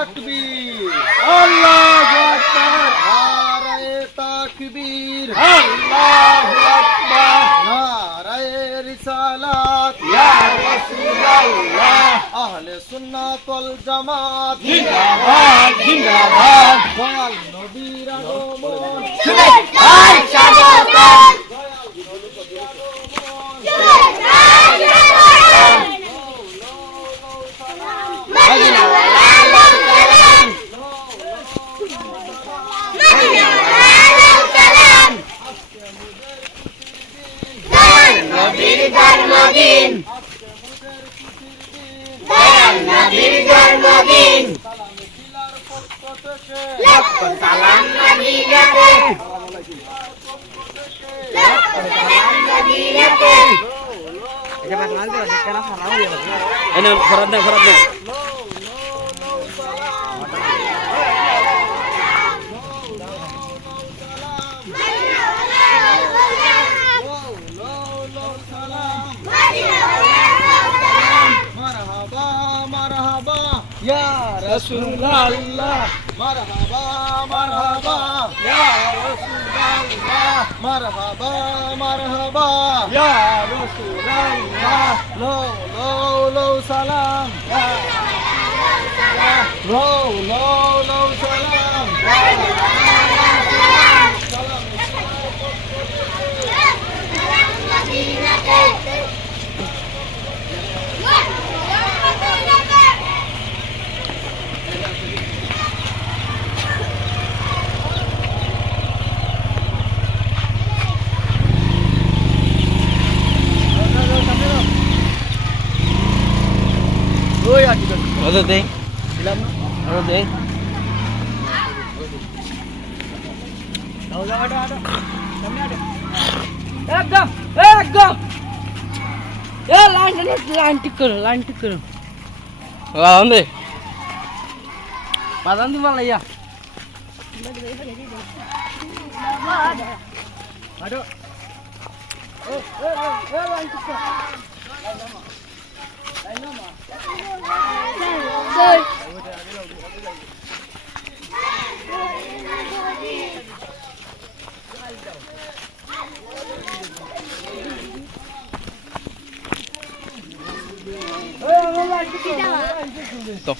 তাকবীর আল্লাহু আকবার নারায়ে তাকবীর আল্লাহু আকবার নারায়ে রিসালাত ইয়া রাসূলুল্লাহ আহলে সুন্নাত ওয়াল জামাত জিন্দাবাদ জিন্দাবাদ দয়াল নবীর আগমন শুভেচ্ছায় স্বাগতম নবীর জন্মদিন নবীর জন্মদিন লক্ষ সালাম মদিনাতে লক্ষ সালাম মদিনাতে এনে খরাব না মারহাবা মারহাবা ইয়া রাসূলুল্লাহ মারহাবা মারহাবা ইয়া রাসূলুল্লাহ মারহাবা মারহাবা ইয়া রাসূলুল্লাহ লো লো লো সালাম লো লো লো সালাম ওই আকি ওদের দেই ওদের দেই দাও দাও আটা আটা সামনে আটা একদম একদম এ লাইন ঠিক করো আমরে বাদাম দিবা লাইয়া আটো লাইন ঠিক কর তো